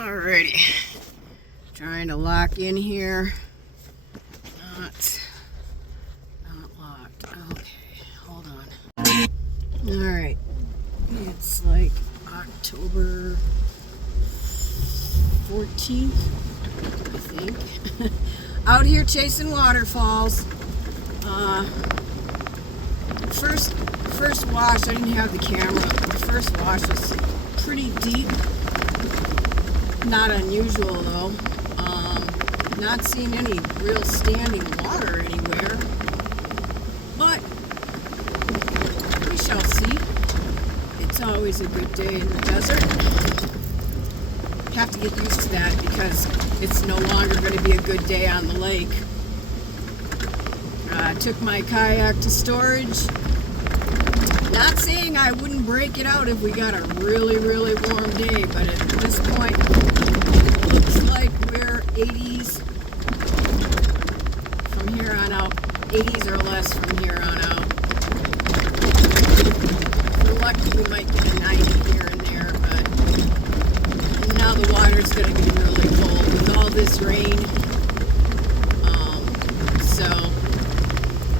Alrighty, trying to lock in here. Not locked. Okay, hold on. Alright, it's like October 14th, I think. Out here chasing waterfalls. First wash, I didn't have the camera. The first wash was pretty deep. Not unusual though. Not seeing any real standing water anywhere. But we shall see. It's always a good day in the desert. Have to get used to that because it's no longer going to be a good day on the lake. I took my kayak to storage. Not saying I wouldn't break it out if we got a really, really warm day, but at this point, it looks like we're 80s from here on out. 80s or less from here on out. If we're lucky, we might get a 90 here and there, but now the water's going to be really cold with all this rain. So,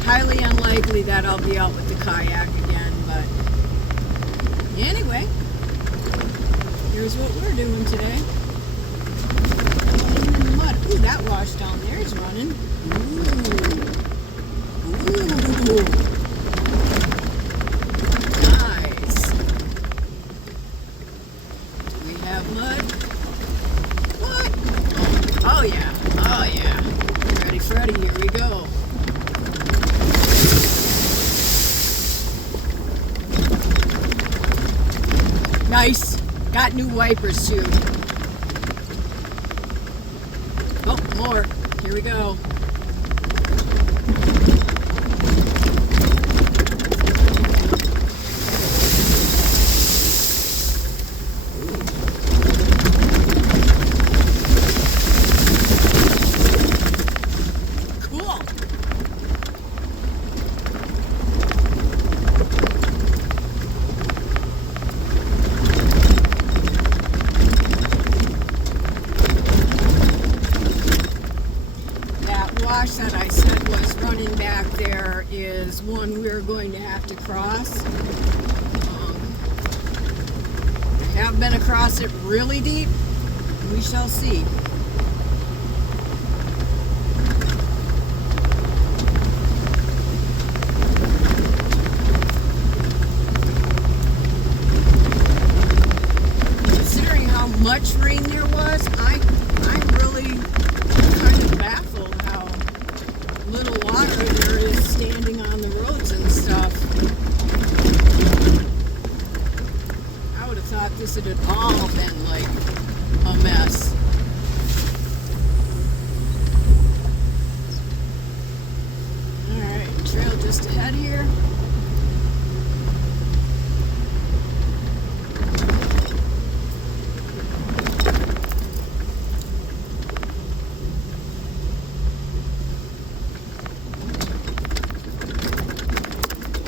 highly unlikely that I'll be out with the kayak again, but anyway, here's what we're doing today. Mud. Ooh, that wash down there is running. Ooh. Nice. Do we have mud? What? Oh yeah. Oh yeah. Ready, Freddy, here we go. Nice. Got new wipers too. Oh, more. Here we go. That I said was running back there is one we're going to have to cross. I have been across it really deep. We shall see. Considering how much rain there was, I'm really kind of baffled how little water there is standing on the roads and stuff. I would have thought this had all been like a mess. Alright, trail just ahead here.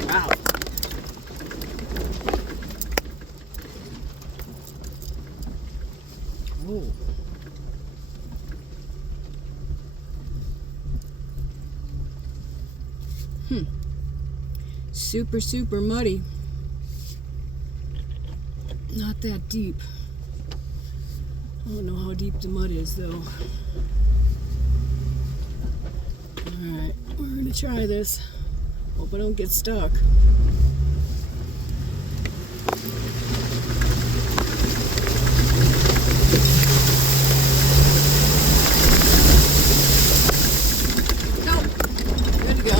Wow. Oh. Super muddy. Not that deep. I don't know how deep the mud is though. Alright, we're gonna try this. Hope I don't get stuck. Nope. Good to go.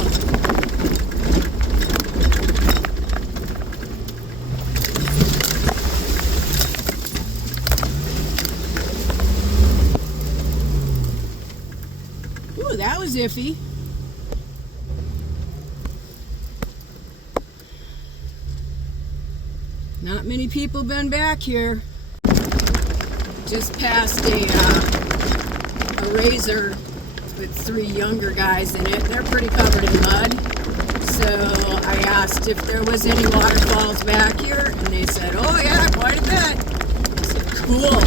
Ooh, that was iffy. Not many people been back here. Just passed a razor with 3 younger guys in it. They're pretty covered in mud. So I asked if there was any waterfalls back here, and they said, oh yeah, quite a bit. I said, cool.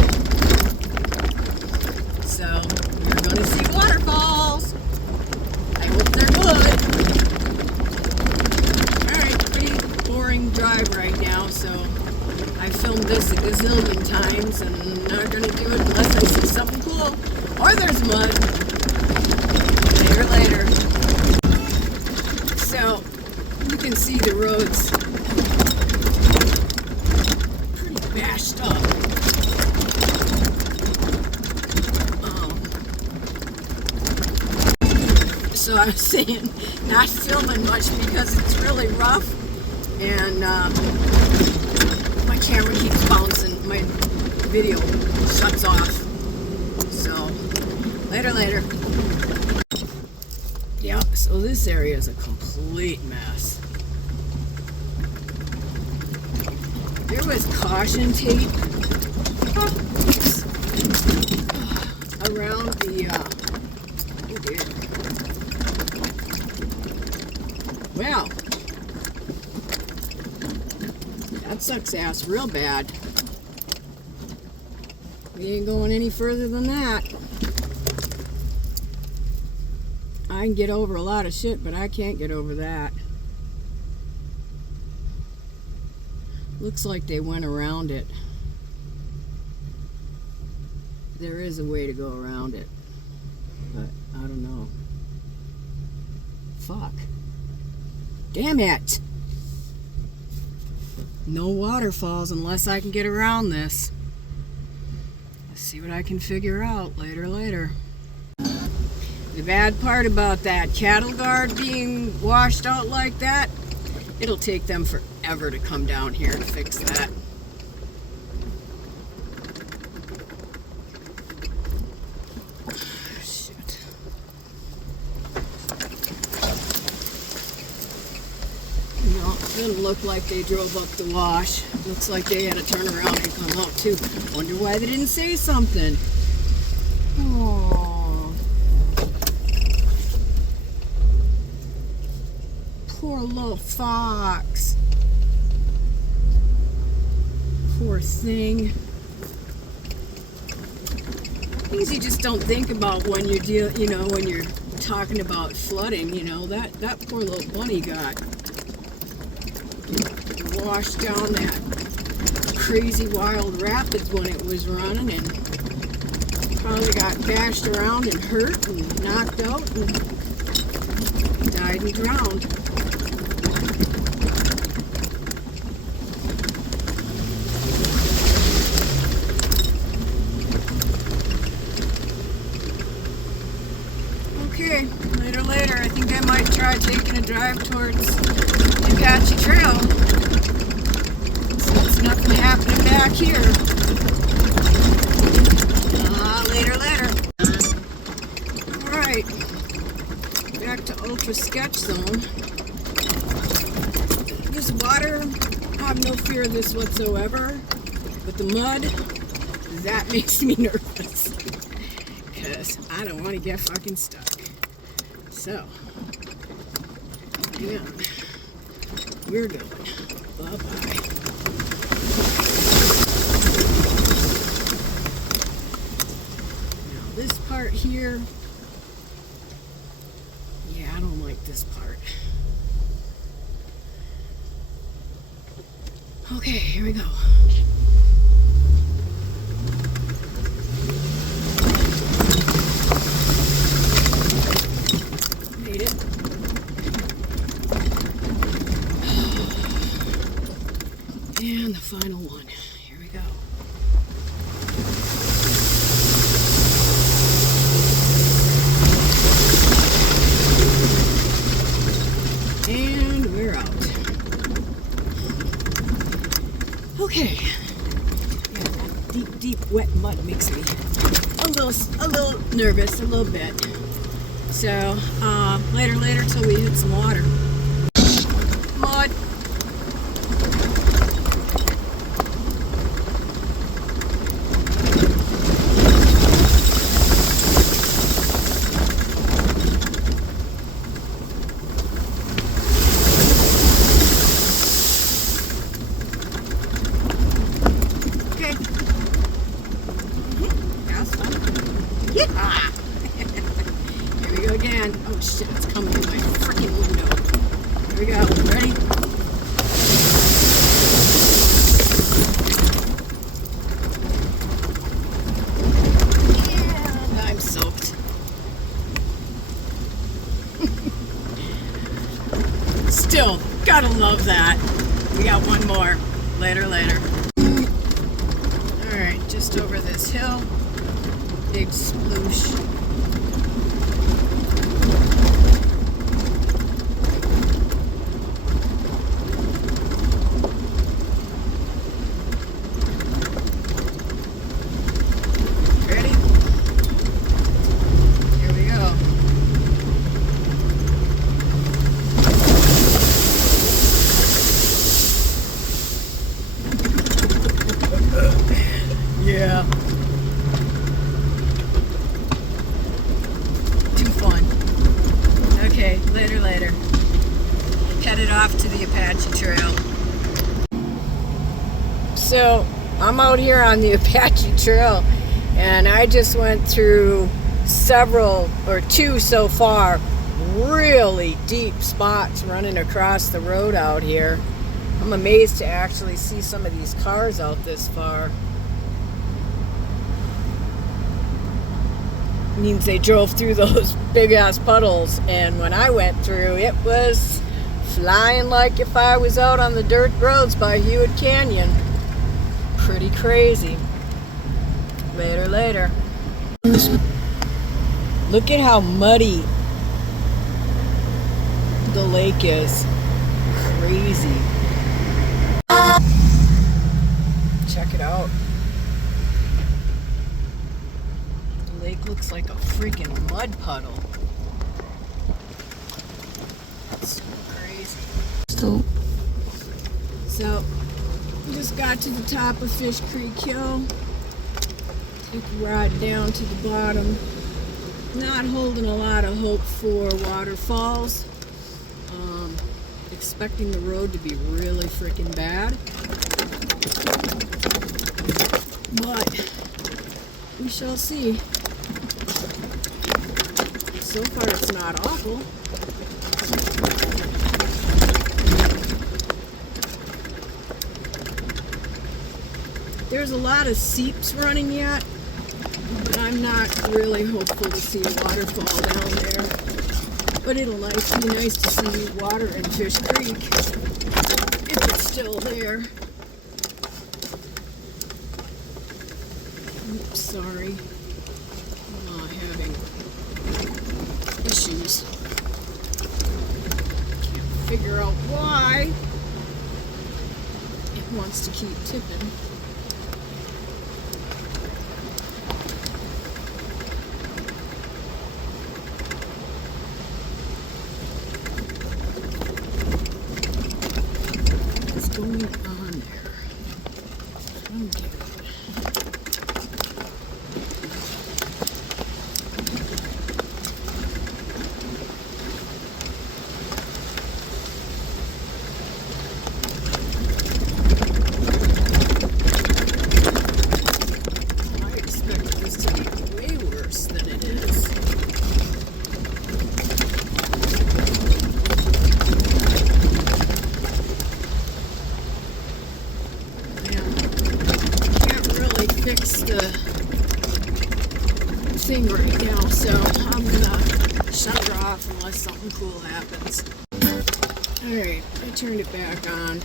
zillion times and not gonna do it unless I see something cool or there's mud. Later. So you can see the roads pretty bashed up. So I was saying not filming much because it's really rough and my camera keeps bouncing, my video shuts off. So later. Yeah, so this area is a complete mess. There was caution tape around the oh dear. Well, that sucks ass real bad. We ain't going any further than that. I can get over a lot of shit, but I can't get over that. Looks like they went around it. There is a way to go around it, but I don't know. Fuck. Damn it! No waterfalls unless I can get around this. Let's see what I can figure out later. The bad part about that cattle guard being washed out like that, it'll take them forever to come down here to fix that. Shit. No, it doesn't look like they drove up the wash. Looks like they had to turn around and come out too. Wonder why they didn't say something. Oh. Poor little fox. Poor thing. Things you just don't think about when you're when you're talking about flooding. That poor little bunny got washed down that crazy wild rapids when it was running, and probably got bashed around and hurt and knocked out and died and drowned. Okay, later. I think I might try taking a drive towards the Apache Trail. Since nothing happening back here. Later. Alright. Back to Ultra Sketch Zone. This water, I have no fear of this whatsoever. But the mud, that makes me nervous. Because I don't want to get fucking stuck. So, hang on. We're going. Bye-bye. Now this part here, yeah, I don't like this part. Okay, here we go. And the final one. Here we go. And we're out. Okay. Yeah, that deep wet mud makes me a little nervous, a little bit. So, later till we hit some water. Mud. Yeah. Here we go again. Oh shit, it's coming in my freaking window. Here we go. Ready? gotta love that. We got one more. Later. Alright, just over this hill. Big sploosh. Ready? Here we go. Yeah. Too fun. Okay, later. Headed off to the Apache Trail. So, I'm out here on the Apache Trail, and I just went through two so far, really deep spots running across the road out here. I'm amazed to actually see some of these cars out this far. Means they drove through those big ass puddles, and when I went through, it was flying like if I was out on the dirt roads by Hewitt Canyon. Pretty crazy. Later. Look at how muddy the lake is. Crazy. Check it out. The lake looks like a freaking mud puddle. That's crazy. So, just got to the top of Fish Creek Hill. Took a ride down to the bottom. Not holding a lot of hope for waterfalls. Expecting the road to be really freaking bad. But we shall see. So far it's not awful. There's a lot of seeps running yet, but I'm not really hopeful to see a waterfall down there. But it'll be nice to see water in Fish Creek, if it's still there. Oops, sorry. Having issues. Can't figure out why it wants to keep tipping. Going on there. Okay. I expected this to be way worse than it is. Fix the thing right now, so I'm gonna shut it off unless something cool happens. Alright, I turned it back on.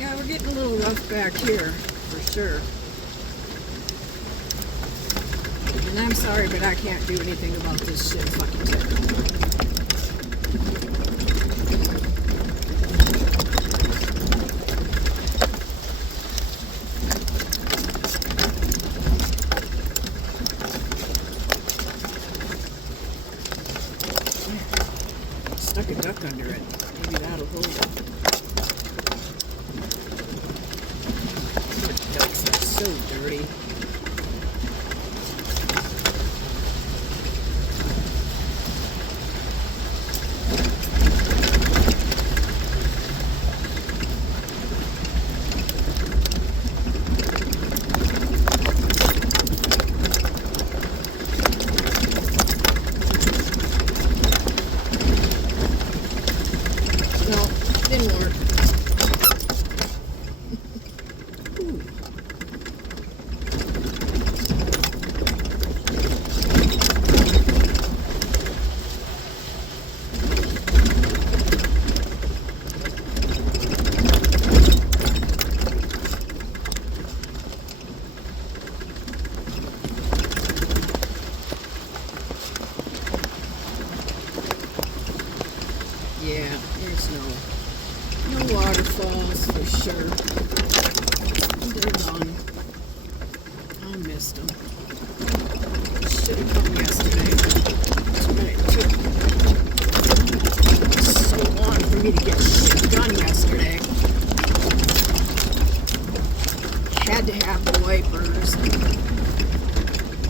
Yeah, we're getting a little rough back here, for sure. And I'm sorry, but I can't do anything about this shit fucking tip. Stuck a duck under it. Maybe that'll hold it. The ducks are so dirty. Didn't work. Ooh. system. Should have come yesterday. That's when it took so long for me to get shit done yesterday. Had to have the wipers.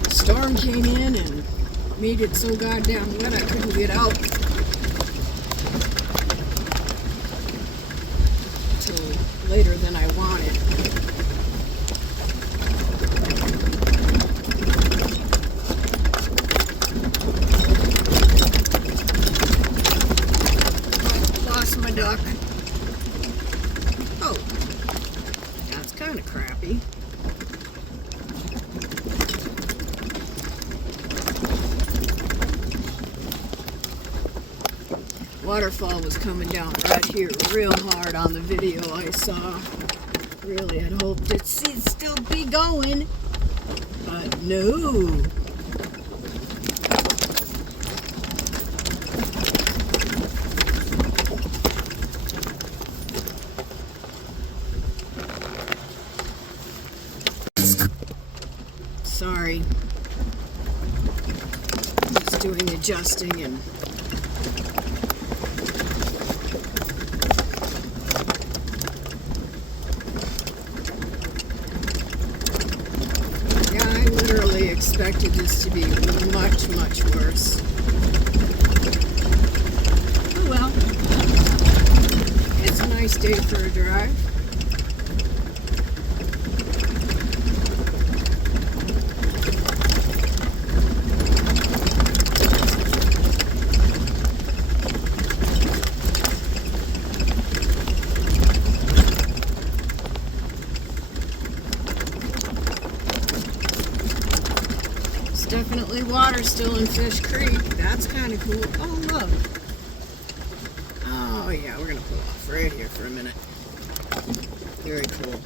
The storm came in and made it so goddamn wet I couldn't get out till later than I wanted. Lost my duck. Oh, that's kind of crappy. Waterfall was coming down right here real hard on the video I saw. Really, I'd hoped it'd still be going, but no. Sorry. Just doing adjusting and expected this to be much, much worse. Oh well. It's a nice day for a drive. Definitely water still in Fish Creek. That's kind of cool. Oh, look. Oh, yeah, we're going to pull off right here for a minute. Very cool.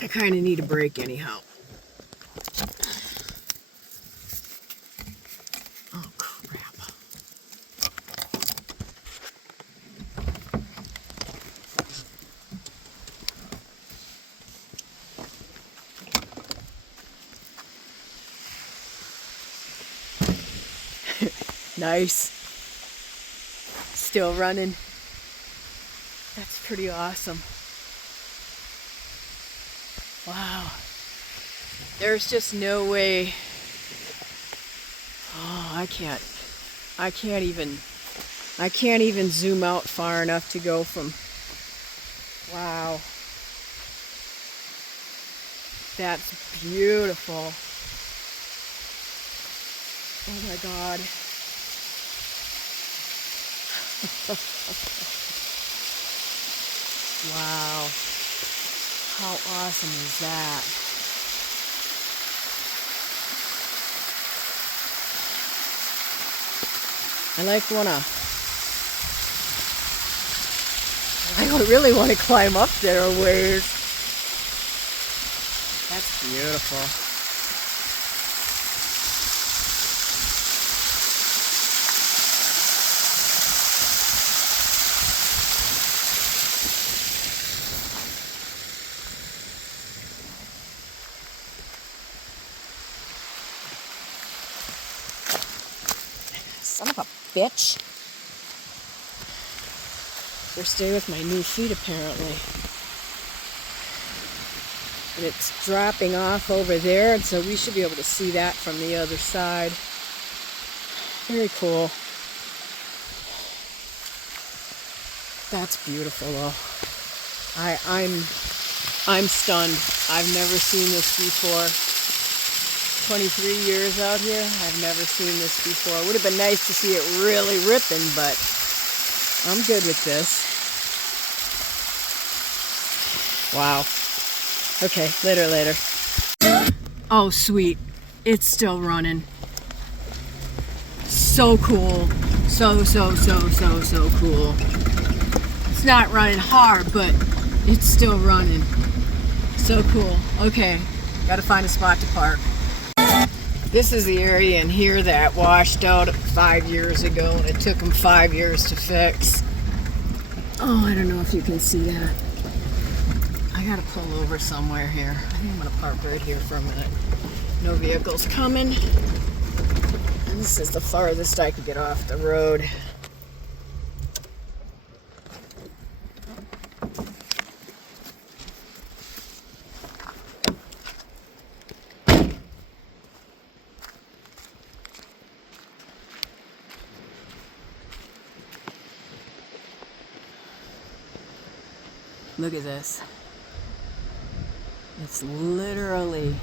I kind of need a break anyhow. Oh, crap. Nice. Still running. That's pretty awesome. Wow. There's just no way. Oh, I can't even zoom out far enough to go from. Wow. That's beautiful. Oh my God. Wow. How awesome is that? I really want to climb up there a ways. That's beautiful. Son of a bitch. They're staying with my new feet apparently. And it's dropping off over there, and so we should be able to see that from the other side. Very cool. That's beautiful though. I'm stunned. I've never seen this before. 23 years out here, I've never seen this before. It would have been nice to see it really ripping, but I'm good with this. Wow. Okay, later. Oh, sweet. It's still running. So cool. So cool. It's not running hard, but it's still running. So cool. Okay, gotta find a spot to park. This is the area in here that washed out 5 years ago, and it took them 5 years to fix. Oh, I don't know if you can see that. gotta pull over somewhere here. I think I'm gonna park right here for a minute. No vehicles coming. And this is the farthest I could get off the road. Look at this. It's literally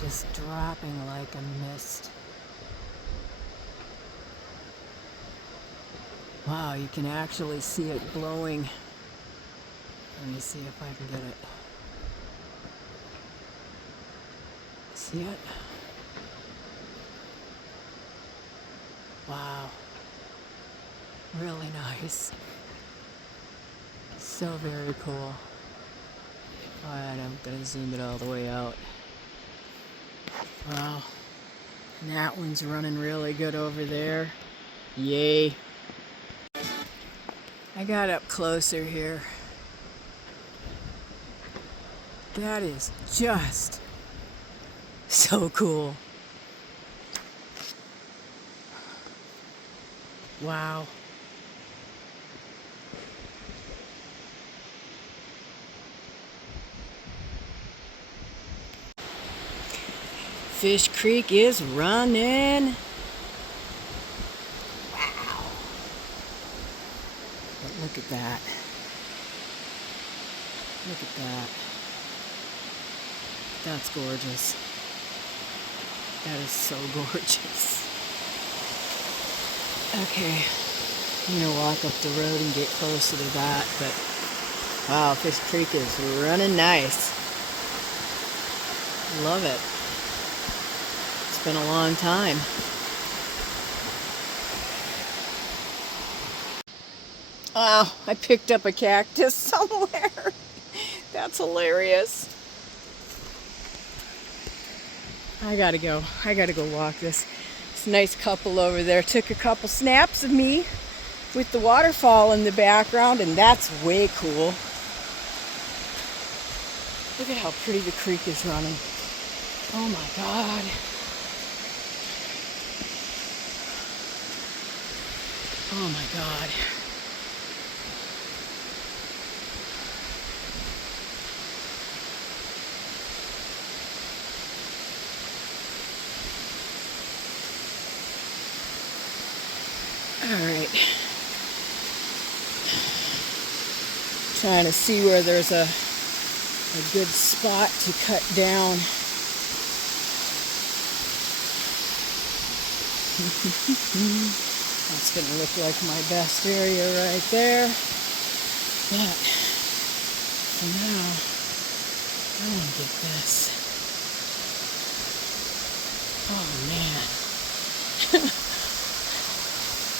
just dropping like a mist. Wow, you can actually see it blowing. Let me see if I can get it. See it? Wow. Really nice. So very cool. Alright, I'm gonna zoom it all the way out. Wow. And that one's running really good over there. Yay. I got up closer here. That is just so cool. Wow. Fish Creek is running. Wow. But look at that. Look at that. That's gorgeous. That is so gorgeous. Okay, I'm gonna walk up the road and get closer to that, but wow, Fish Creek is running nice. Love it. It's been a long time. Wow, I picked up a cactus somewhere. That's hilarious. I gotta go walk this. This nice couple over there took a couple snaps of me with the waterfall in the background, and that's way cool. Look at how pretty the creek is running. Oh my God. Oh my God. All right. Trying to see where there's a good spot to cut down. That's going to look like my best area right there. But for now, I want to get this. Oh man.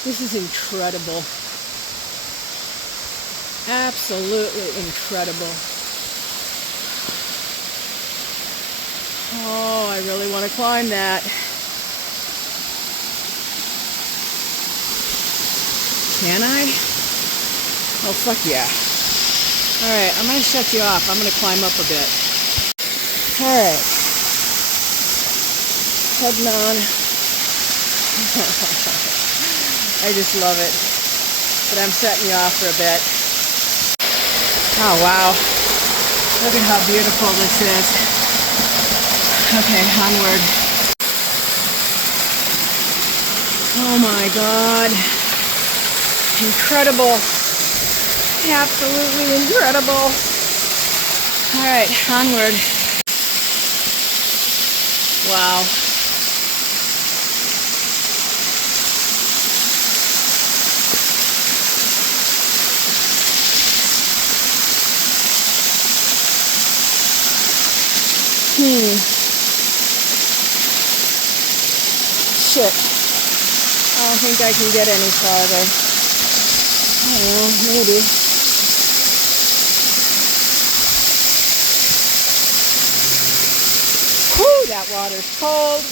This is incredible. Absolutely incredible. Oh, I really want to climb that. Can I? Oh, fuck yeah. Alright, I'm going to shut you off. I'm going to climb up a bit. Alright. Heading on. I just love it. But I'm setting you off for a bit. Oh, wow. Look at how beautiful this is. Okay, onward. Oh my God. Incredible. Absolutely incredible. Alright, onward. Wow. Shit. I don't think I can get any farther. I don't know, maybe. Whew, that water's cold.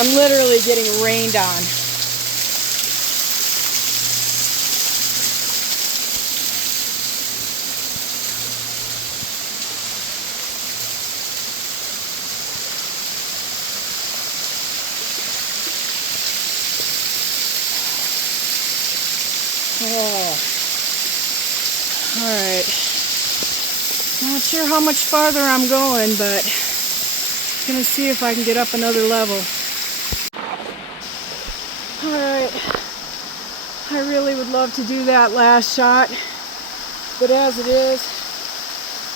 I'm literally getting rained on. Oh. All right. Not sure how much farther I'm going, but I'm gonna see if I can get up another level. All right. I really would love to do that last shot, but as it is,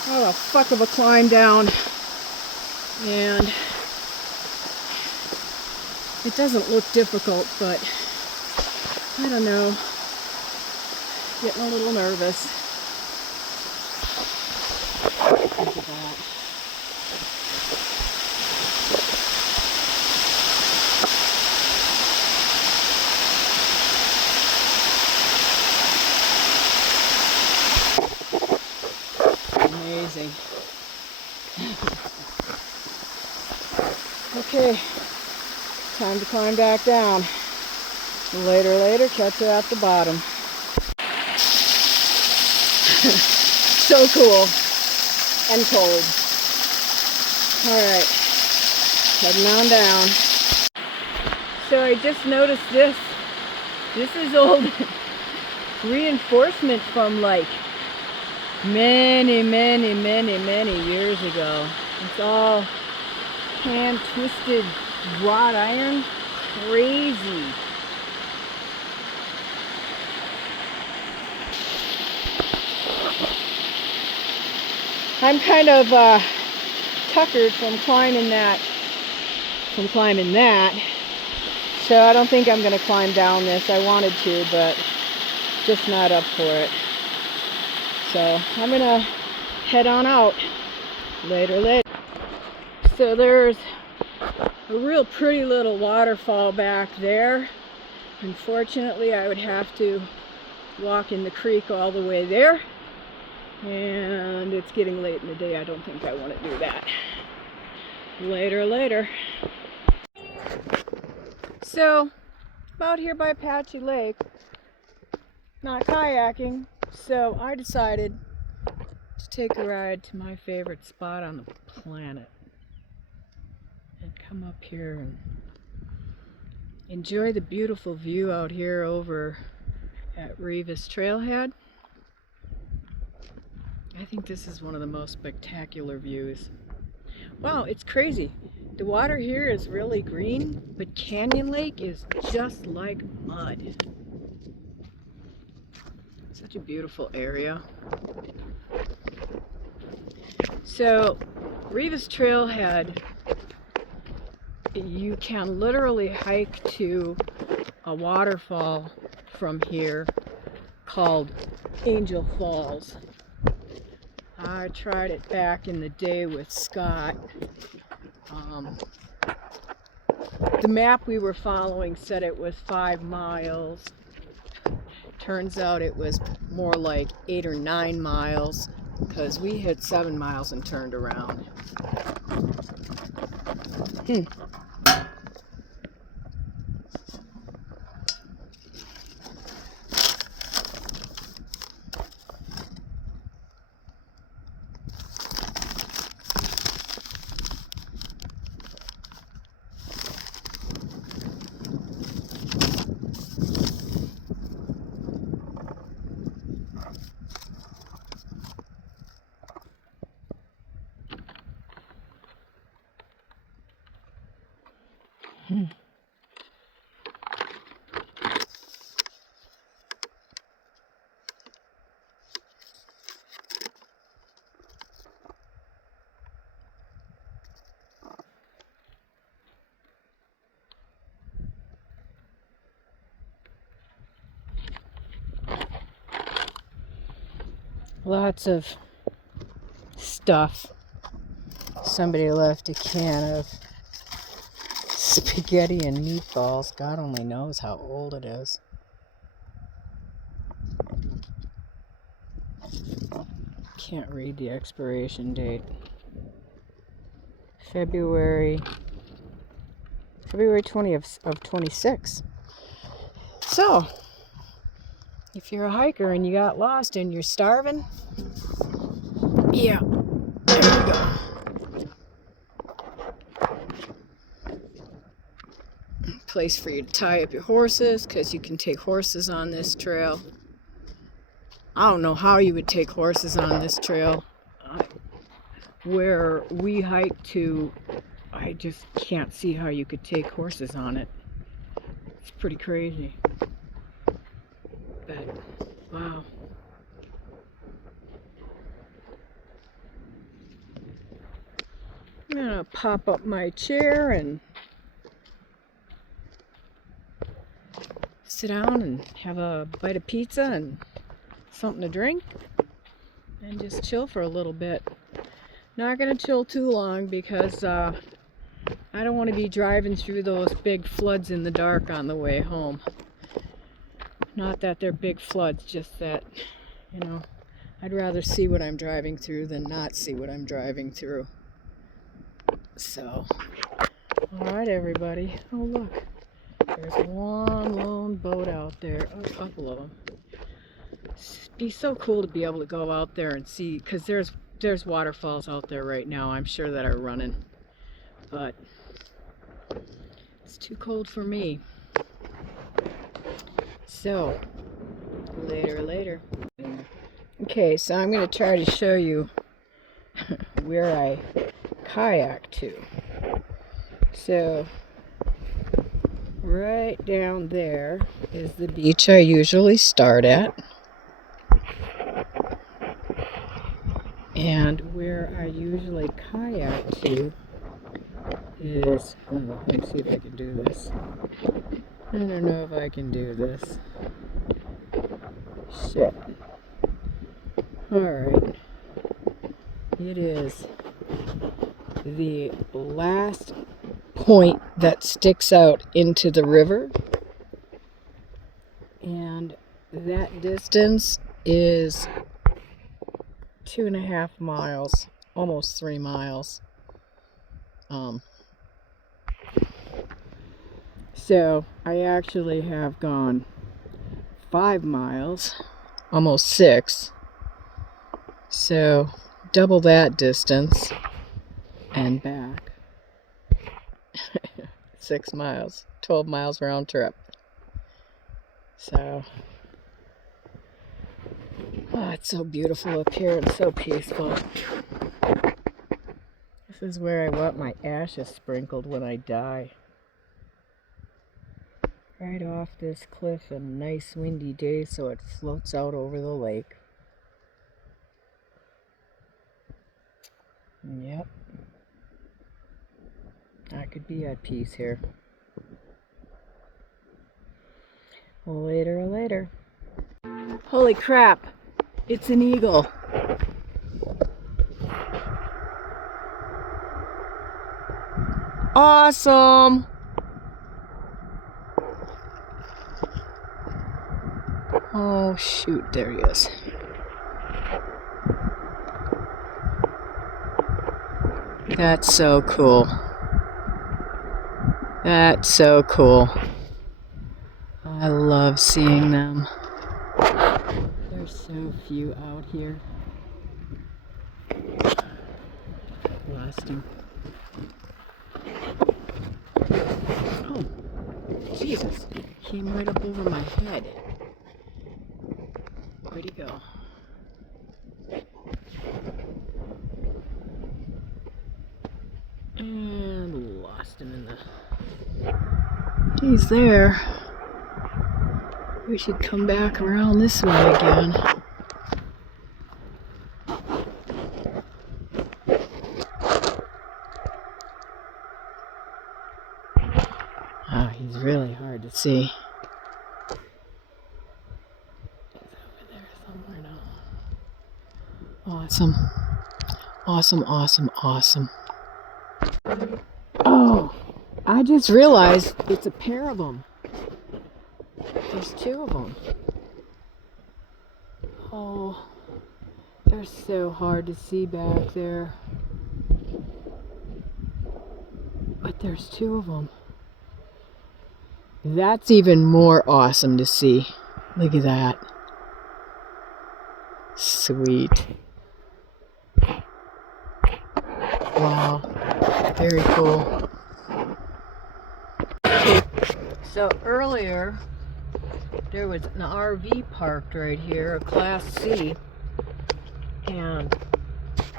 oh, a fuck of a climb down, and it doesn't look difficult, but I don't know, getting a little nervous. Look at that. Amazing. Okay, time to climb back down. Later, catch you at the bottom. So cool and cold. Alright, heading on down. So I just noticed this. This is old reinforcement from like many years ago. It's all hand twisted wrought iron. Crazy. I'm kind of tuckered from climbing that, so I don't think I'm going to climb down this. I wanted to, but just not up for it. So I'm going to head on out. Later. So there's a real pretty little waterfall back there. Unfortunately, I would have to walk in the creek all the way there. And it's getting late in the day. I don't think I want to do that. Later. So, I'm out here by Apache Lake, not kayaking, so I decided to take a ride to my favorite spot on the planet and come up here and enjoy the beautiful view out here over at Revis Trailhead. I think this is one of the most spectacular views. Wow, it's crazy. The water here is really green, but Canyon Lake is just like mud. Such a beautiful area. So, Revis Trailhead, you can literally hike to a waterfall from here called Angel Falls. I tried it back in the day with Scott. The map we were following said it was 5 miles. Turns out it was more like 8 or 9 miles because we hit 7 miles and turned around. Lots of stuff. Somebody left a can of spaghetti and meatballs. God only knows how old it is. Can't read the expiration date. February February 20th of 26. So, if you're a hiker and you got lost and you're starving, yeah, there you go. Place for you to tie up your horses, because you can take horses on this trail. I don't know how you would take horses on this trail. Where we hike to, I just can't see how you could take horses on it. It's pretty crazy. But, wow. I'm gonna pop up my chair and sit down and have a bite of pizza and something to drink and just chill for a little bit. Not gonna chill too long because I don't want to be driving through those big floods in the dark on the way home. Not that they're big floods, just that, you know, I'd rather see what I'm driving through than not see what I'm driving through. So, alright everybody. Oh look, there's one lone boat out there. Oh, a couple of them. It'd be so cool to be able to go out there and see, because there's waterfalls out there right now, I'm sure, that are running. But it's too cold for me. So, later. Okay, so I'm going to try to show you where I kayak to. So, right down there is the beach I usually start at. And where I usually kayak to is, let me see if I can do this. I don't know if I can do this. Shit. Alright. It is the last point that sticks out into the river. And that distance is 2.5 miles, almost 3 miles. So I actually have gone 5 miles, almost 6. So double that distance and back. 6 miles, 12 miles round trip. So, oh, it's so beautiful up here and so peaceful. This is where I want my ashes sprinkled when I die. Right off this cliff on a nice windy day so it floats out over the lake. Yep. I could be at peace here. Later. Holy crap! It's an eagle. Awesome! Oh shoot, there he is. That's so cool. That's so cool. I love seeing them. There's so few out here. Lost him. Oh, Jesus. Came right up over my head. Where'd he go? And lost him in the... He's there. We should come back around this way again. Oh, he's really hard to see. He's over there somewhere now. Awesome. Oh, I just realized it's a pair of them. There's 2 of them. Oh, they're so hard to see back there. But there's 2 of them. That's even more awesome to see. Look at that. Sweet. Wow. Very cool. So earlier, there was an RV parked right here, a Class C, and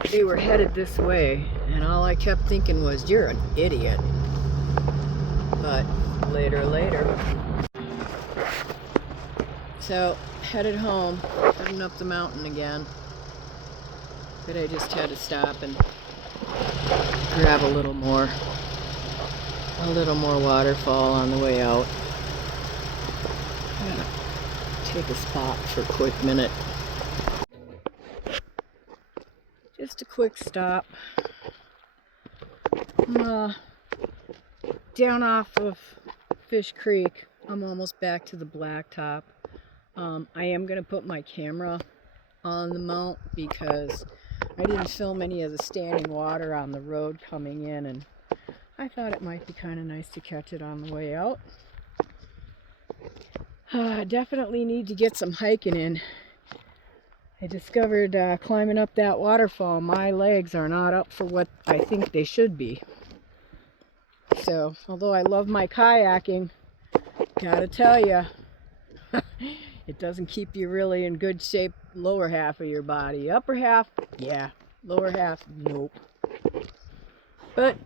they were headed this way, and all I kept thinking was, you're an idiot. But later. So, headed home, heading up the mountain again. But I just had to stop and grab a little more waterfall on the way out. I'm gonna take a spot for a quick minute. Just a quick stop. I'm down off of Fish Creek. I'm almost back to the blacktop. I am gonna put my camera on the mount because I didn't film any of the standing water on the road coming in, and I thought it might be kind of nice to catch it on the way out. Definitely need to get some hiking in. I discovered climbing up that waterfall, my legs are not up for what I think they should be. So, although I love my kayaking, gotta tell you, it doesn't keep you really in good shape, lower half of your body. Upper half, yeah. Lower half, nope. But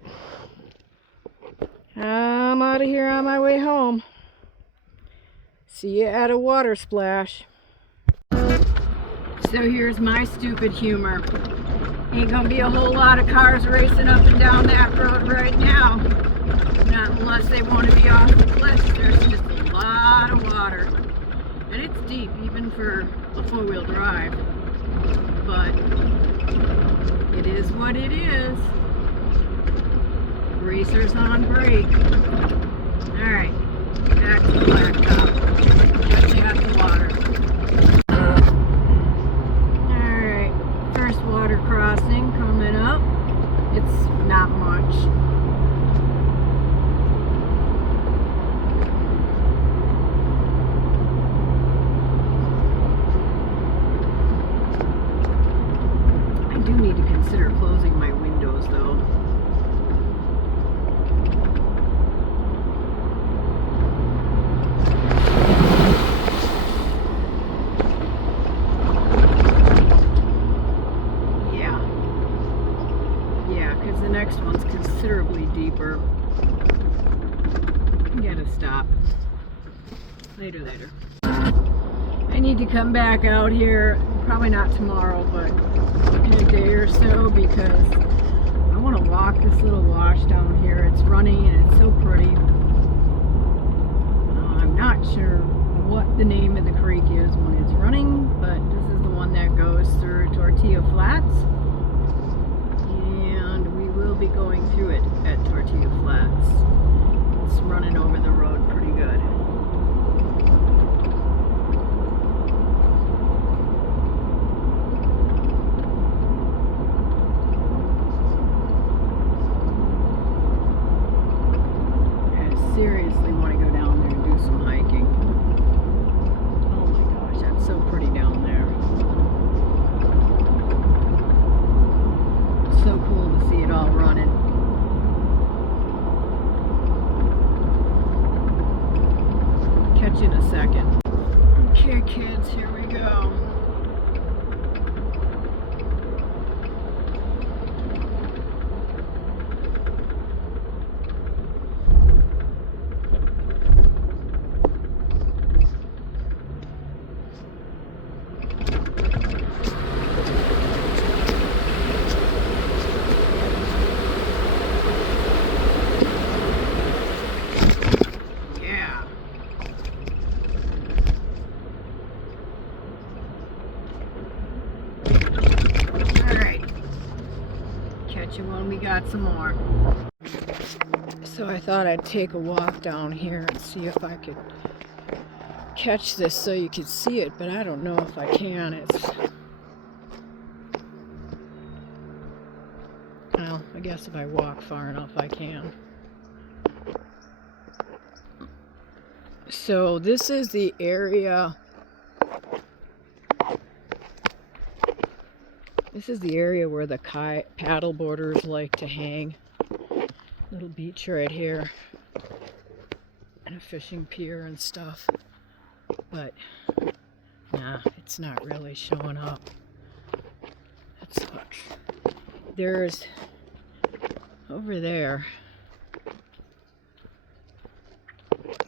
I'm out of here on my way home. See you at a water splash. So here's my stupid humor. Ain't gonna be a whole lot of cars racing up and down that road right now. Not unless they want to be off the cliffs. There's just a lot of water. And it's deep, even for a four-wheel drive. But it is what it is. Racers on break. Alright, back to the blacktop. Catch you at the water. Alright, first water crossing coming up. It's not much. I do need to consider closing my windows though. The next one's considerably deeper. Gotta stop. Later. I need to come back out here, probably not tomorrow, but in a day or so, because I want to walk this little wash down here. It's running and it's so pretty. I'm not sure what the name of the creek is when it's running, but this is the one that goes through Tortilla Flats. We'll be going through it at Tortilla Flats. It's running over the road pretty good. I seriously want to go down there and do some hiking. Oh my gosh, that's so pretty down there. So cool to see it all running. Catch you in a second. Okay kids, here we go. When we got some more. So I thought I'd take a walk down here and see if I could catch this so you could see it, but I don't know if I can. Well, I guess if I walk far enough I can. So this is the area. This is the area where the paddle boarders like to hang. Little beach right here. And a fishing pier and stuff. But, nah, it's not really showing up. That sucks. There's, over there,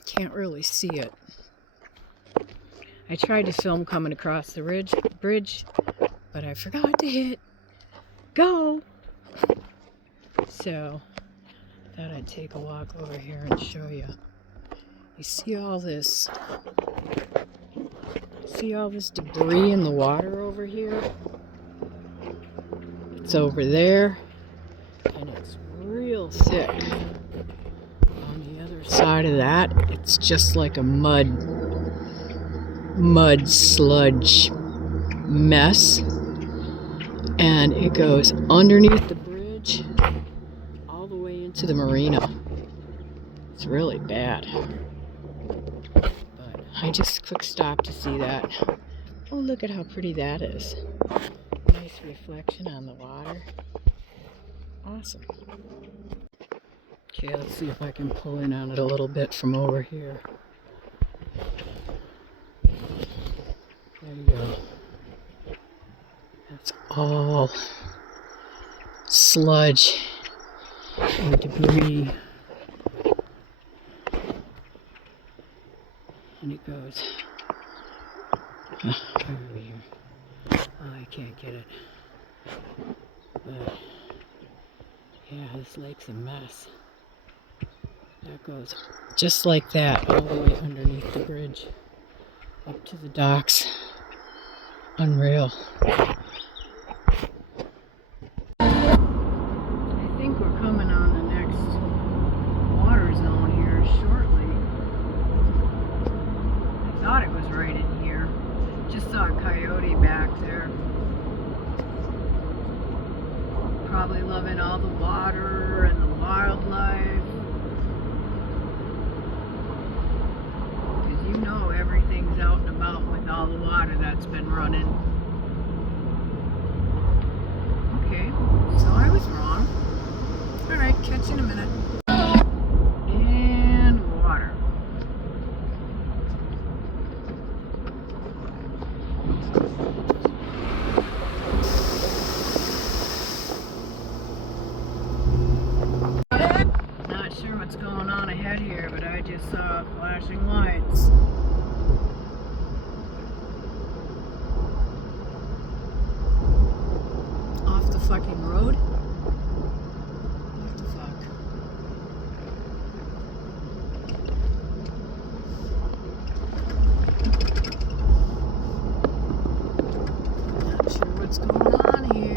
can't really see it. I tried to film coming across the bridge, but I forgot to hit go. So, thought I'd take a walk over here and show you. You see all this debris in the water over here? It's over there, and it's real thick. On the other side of that, it's just like a mud sludge mess, and it goes underneath the bridge all the way into the marina. It's really bad. But I just quick stopped to see that. Oh, look at how pretty that is. Nice reflection on the water. Awesome. Okay, let's see if I can pull in on it a little bit from over here. There you go. That's all sludge and debris. And it goes over here. Oh, I can't get it. But yeah, this lake's a mess. That goes just like that, all the way underneath the bridge, up to the docks. Unreal. I think we're coming on the next water zone here shortly. I thought it was right in here. Just saw a coyote back there. Probably loving all the water and the wildlife. Because you know everything's out and about with all the water that's been running. Okay, so I was wrong. Alright, catch you in a minute. And water. Not sure what's going on ahead here, but I just saw flashing lights. Off the fucking road? What the fuck? Not sure what's going on here.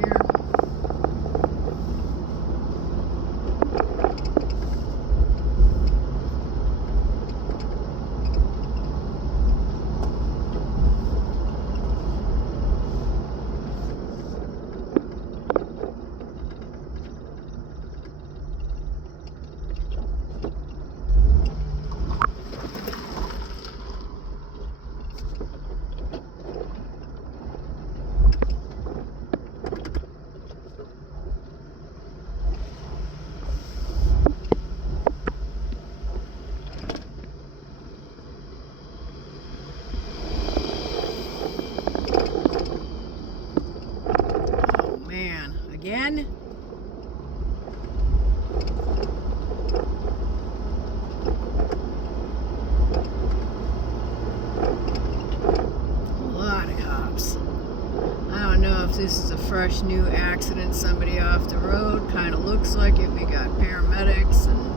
Again? A lot of cops. I don't know if this is a fresh new accident, somebody off the road. Kind of looks like it. We got paramedics and